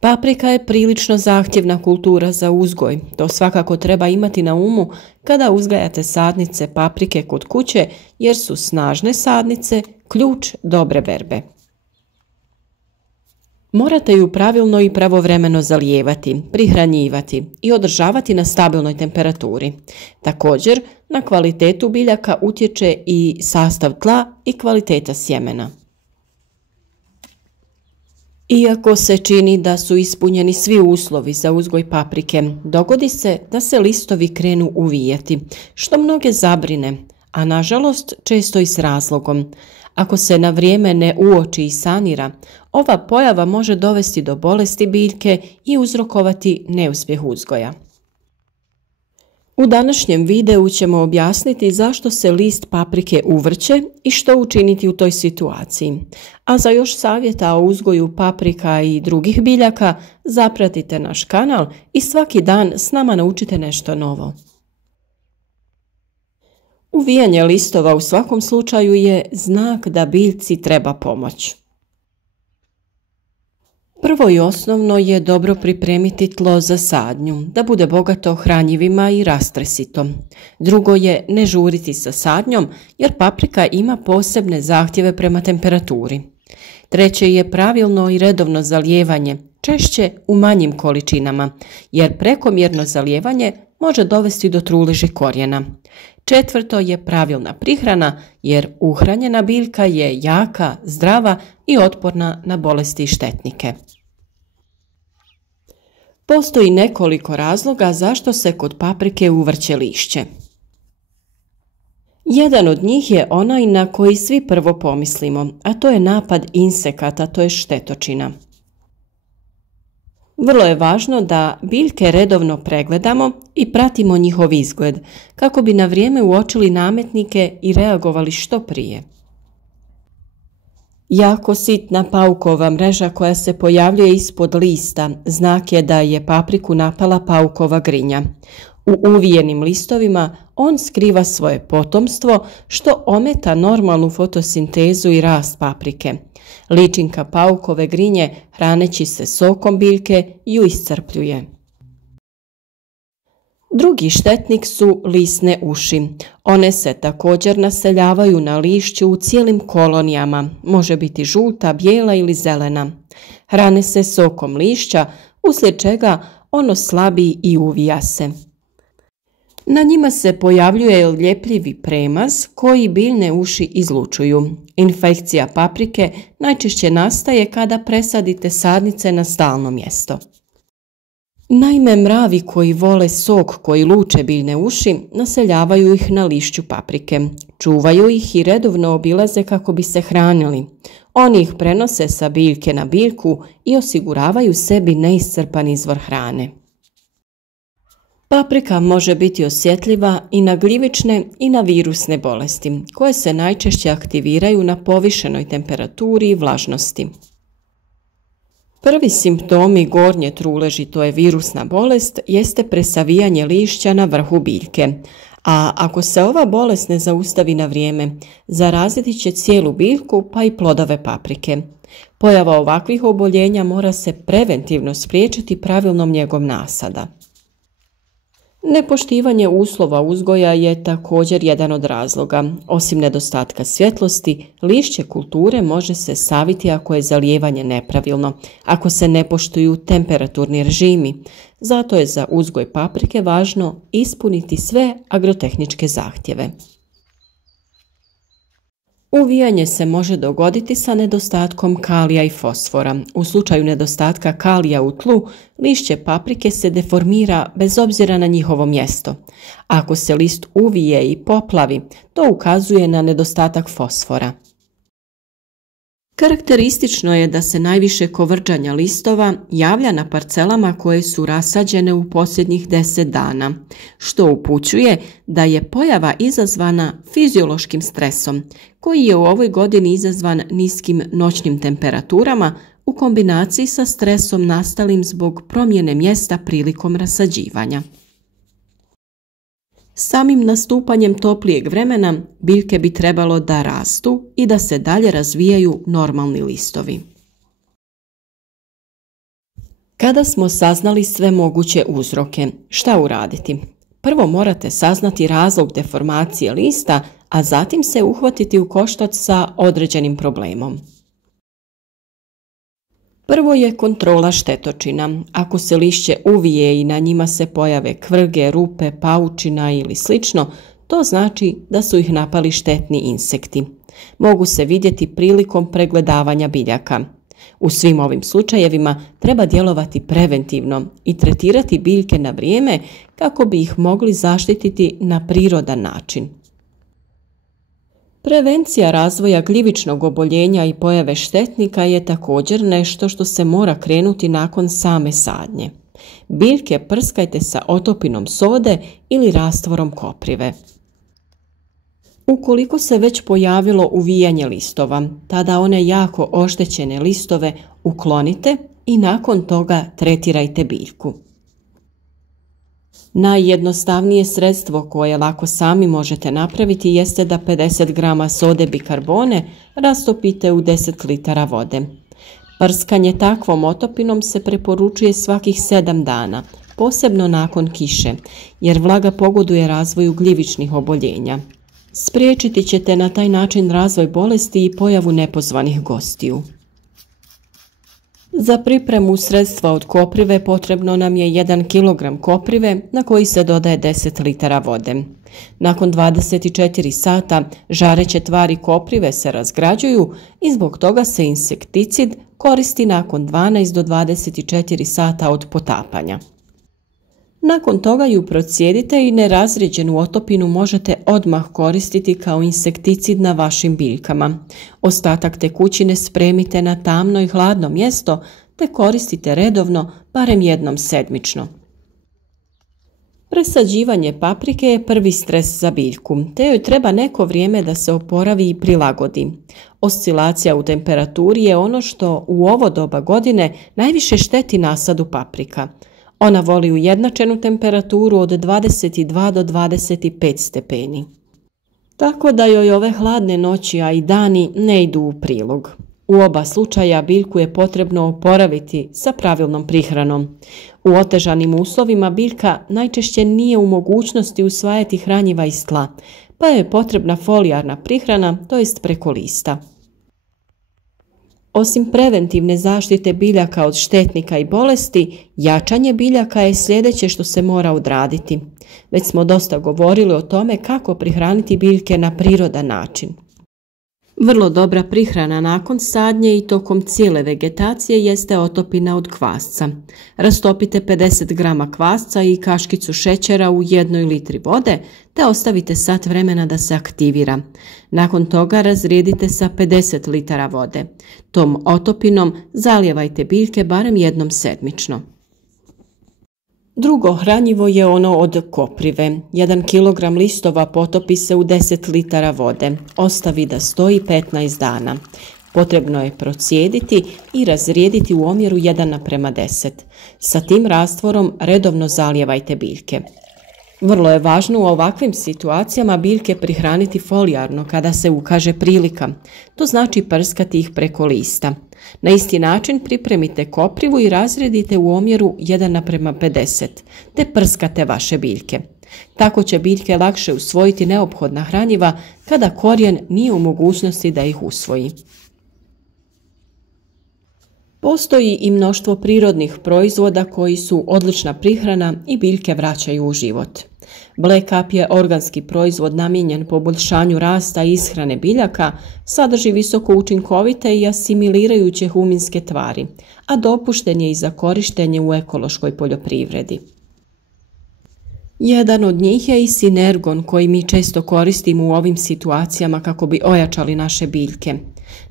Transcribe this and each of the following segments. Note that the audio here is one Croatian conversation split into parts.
Paprika je prilično zahtjevna kultura za uzgoj. To svakako treba imati na umu kada uzgajate sadnice paprike kod kuće jer su snažne sadnice ključ dobre berbe. Morate ju pravilno i pravovremeno zalijevati, prihranjivati i održavati na stabilnoj temperaturi. Također, na kvalitetu biljaka utječe i sastav tla i kvaliteta sjemena. Iako se čini da su ispunjeni svi uslovi za uzgoj paprike, dogodi se da se listovi krenu uvijati, što mnoge zabrine, a nažalost često i s razlogom. Ako se na vrijeme ne uoči i sanira, ova pojava može dovesti do bolesti biljke i uzrokovati neuspjeh uzgoja. U današnjem videu ćemo objasniti zašto se list paprike uvrće i što učiniti u toj situaciji. A za još savjeta o uzgoju paprika i drugih biljaka, zapratite naš kanal i svaki dan s nama naučite nešto novo. Uvijanje listova u svakom slučaju je znak da biljci treba pomoć. Prvo i osnovno je dobro pripremiti tlo za sadnju, da bude bogato hranjivima i rastresito. Drugo je ne žuriti sa sadnjom jer paprika ima posebne zahtjeve prema temperaturi. Treće je pravilno i redovno zalijevanje, češće u manjim količinama, jer prekomjerno zalijevanje može dovesti do truležih korijena. Četvrto je pravilna prihrana jer uhranjena biljka je jaka, zdrava i otporna na bolesti i štetnike. Postoji nekoliko razloga zašto se kod paprike uvrće lišće. Jedan od njih je onaj na koji svi prvo pomislimo, a to je napad insekata, to je štetočina. Vrlo je važno da biljke redovno pregledamo i pratimo njihov izgled, kako bi na vrijeme uočili nametnike i reagovali što prije. Jako sitna paukova mreža koja se pojavljuje ispod lista znak je da je papriku napala paukova grinja. U uvijenim listovima on skriva svoje potomstvo što ometa normalnu fotosintezu i rast paprike. Ličinka paukove grinje hraneći se sokom biljke ju iscrpljuje. Drugi štetnik su lisne uši. One se također naseljavaju na lišću u cijelim kolonijama, može biti žuta, bijela ili zelena. Hrane se sokom lišća, uslijed čega ono slabi i uvija se. Na njima se pojavljuje ljepljivi premaz koji biljne uši izlučuju. Infekcija paprike najčešće nastaje kada presadite sadnice na stalno mjesto. Naime, mravi koji vole sok koji luče biljne uši naseljavaju ih na lišću paprike. Čuvaju ih i redovno obilaze kako bi se hranili. Oni ih prenose sa biljke na biljku i osiguravaju sebi neiscrpan izvor hrane. Paprika može biti osjetljiva i na gljivične i na virusne bolesti, koje se najčešće aktiviraju na povišenoj temperaturi i vlažnosti. Prvi simptomi gornje truleži, to je virusna bolest, jeste presavijanje lišća na vrhu biljke, a ako se ova bolest ne zaustavi na vrijeme, zaraziti će cijelu biljku pa i plodove paprike. Pojava ovakvih oboljenja mora se preventivno spriječiti pravilnom njegom nasada. Nepoštivanje uslova uzgoja je također jedan od razloga. Osim nedostatka svjetlosti, lišće kulture može se saviti ako je zalijevanje nepravilno, ako se ne poštuju temperaturni režimi. Zato je za uzgoj paprike važno ispuniti sve agrotehničke zahtjeve. Uvijanje se može dogoditi sa nedostatkom kalija i fosfora. U slučaju nedostatka kalija u tlu, lišće paprike se deformira bez obzira na njihovo mjesto. Ako se list uvije i poplavi, to ukazuje na nedostatak fosfora. Karakteristično je da se najviše kovrđanja listova javlja na parcelama koje su rasađene u posljednjih 10 dana, što upućuje da je pojava izazvana fiziološkim stresom, koji je u ovoj godini izazvan niskim noćnim temperaturama u kombinaciji sa stresom nastalim zbog promjene mjesta prilikom rasađivanja. Samim nastupanjem toplijeg vremena biljke bi trebalo da rastu i da se dalje razvijaju normalni listovi. Kada smo saznali sve moguće uzroke, šta uraditi? Prvo morate saznati razlog deformacije lista, a zatim se uhvatiti u koštac sa određenim problemom. Prvo je kontrola štetočina. Ako se lišće uvije i na njima se pojave kvrge, rupe, paučina ili slično, to znači da su ih napali štetni insekti. Mogu se vidjeti prilikom pregledavanja biljaka. U svim ovim slučajevima treba djelovati preventivno i tretirati biljke na vrijeme kako bi ih mogli zaštititi na prirodan način. Prevencija razvoja gljivičnog oboljenja i pojave štetnika je također nešto što se mora krenuti nakon same sadnje. Biljke prskajte sa otopinom sode ili rastvorom koprive. Ukoliko se već pojavilo uvijanje listova, tada one jako oštećene listove uklonite i nakon toga tretirajte biljku. Najjednostavnije sredstvo koje lako sami možete napraviti jeste da 50 grama sode bikarbone rastopite u 10 litara vode. Prskanje takvom otopinom se preporučuje svakih 7 dana, posebno nakon kiše, jer vlaga pogoduje razvoju gljivičnih oboljenja. Spriječiti ćete na taj način razvoj bolesti i pojavu nepozvanih gostiju. Za pripremu sredstva od koprive potrebno nam je 1 kg koprive na koji se dodaje 10 litara vode. Nakon 24 sata žareće tvari koprive se razgrađuju i zbog toga se insekticid koristi nakon 12 do 24 sata od potapanja. Nakon toga ju procijedite i nerazrijeđenu otopinu možete odmah koristiti kao insekticid na vašim biljkama. Ostatak tekućine spremite na tamno i hladno mjesto te koristite redovno, barem jednom sedmično. Presađivanje paprike je prvi stres za biljku, te joj treba neko vrijeme da se oporavi i prilagodi. Oscilacija u temperaturi je ono što u ovo doba godine najviše šteti nasadu paprika. Ona voli ujednačenu temperaturu od 22 do 25 stepeni. Tako da joj ove hladne noći, a i dani ne idu u prilog. U oba slučaja biljku je potrebno oporaviti sa pravilnom prihranom. U otežanim uslovima biljka najčešće nije u mogućnosti usvajati hranjiva iz tla, pa je potrebna folijarna prihrana, to jest preko lista. Osim preventivne zaštite biljaka od štetnika i bolesti, jačanje biljaka je sljedeće što se mora odraditi. Već smo dosta govorili o tome kako prihraniti biljke na prirodan način. Vrlo dobra prihrana nakon sadnje i tokom cijele vegetacije jeste otopina od kvasca. Rastopite 50 grama kvasca i kaškicu šećera u 1 litri vode te ostavite sat vremena da se aktivira. Nakon toga razrijedite sa 50 litara vode. Tom otopinom zalijevajte biljke barem jednom sedmično. Drugo hranjivo je ono od koprive. 1 kg listova potopi se u 10 litara vode. Ostavi da stoji 15 dana. Potrebno je procijediti i razrijediti u omjeru 1:10. Sa tim rastvorom redovno zalijevajte biljke. Vrlo je važno u ovakvim situacijama biljke prihraniti folijarno kada se ukaže prilika. To znači prskati ih preko lista. Na isti način pripremite koprivu i razrijedite u omjeru 1:50, te prskate vaše biljke. Tako će biljke lakše usvojiti neophodna hranjiva kada korijen nije u mogućnosti da ih usvoji. Postoji i mnoštvo prirodnih proizvoda koji su odlična prihrana i biljke vraćaju u život. Black Up je organski proizvod namijenjen poboljšanju rasta i ishrane biljaka, sadrži visoko učinkovite i asimilirajuće huminske tvari, a dopušten je i za korištenje u ekološkoj poljoprivredi. Jedan od njih je i Sinergon koji mi često koristimo u ovim situacijama kako bi ojačali naše biljke.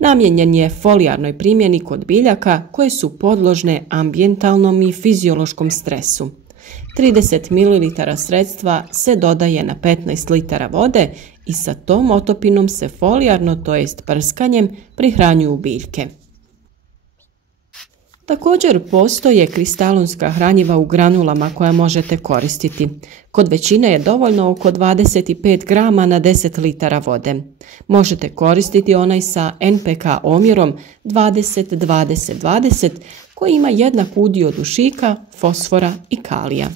Namijenjen je folijarnoj primjeni kod biljaka koje su podložne ambijentalnom i fiziološkom stresu. 30 ml sredstva se dodaje na 15 litara vode i sa tom otopinom se folijarno, to jest prskanjem, prihranjuju biljke. Također postoje kristalonska hranjiva u granulama koja možete koristiti. Kod većine je dovoljno oko 25 grama na 10 litara vode. Možete koristiti onaj sa NPK omjerom 20-20-20 koji ima jednak udio dušika, fosfora i kalija.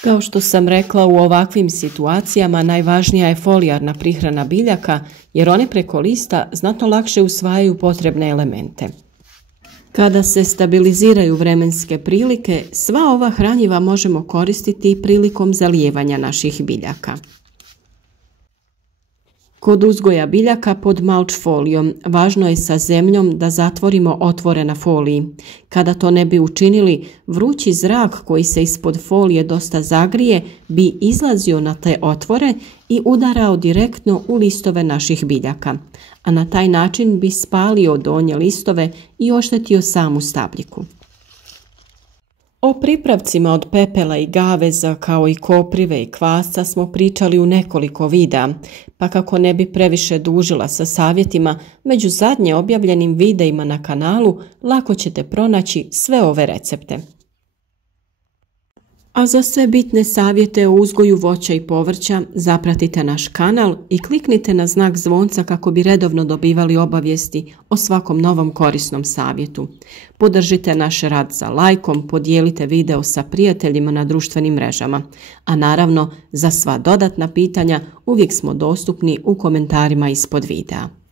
Kao što sam rekla, u ovakvim situacijama najvažnija je folijarna prihrana biljaka jer one preko lista znatno lakše usvajaju potrebne elemente. Kada se stabiliziraju vremenske prilike, sva ova hranjiva možemo koristiti prilikom zalijevanja naših biljaka. Kod uzgoja biljaka pod mulch folijom važno je sa zemljom da zatvorimo otvore na foliji. Kada to ne bi učinili, vrući zrak koji se ispod folije dosta zagrije bi izlazio na te otvore i udarao direktno u listove naših biljaka, a na taj način bi spalio donje listove i oštetio samu stabljiku. O pripravcima od pepela i gaveza kao i koprive i kvasca smo pričali u nekoliko videa, pa kako ne bi previše dužila sa savjetima, među zadnje objavljenim videima na kanalu lako ćete pronaći sve ove recepte. A za sve bitne savjete o uzgoju voća i povrća zapratite naš kanal i kliknite na znak zvonca kako bi redovno dobivali obavijesti o svakom novom korisnom savjetu. Podržite naš rad za lajkom, podijelite video sa prijateljima na društvenim mrežama. A naravno, za sva dodatna pitanja uvijek smo dostupni u komentarima ispod videa.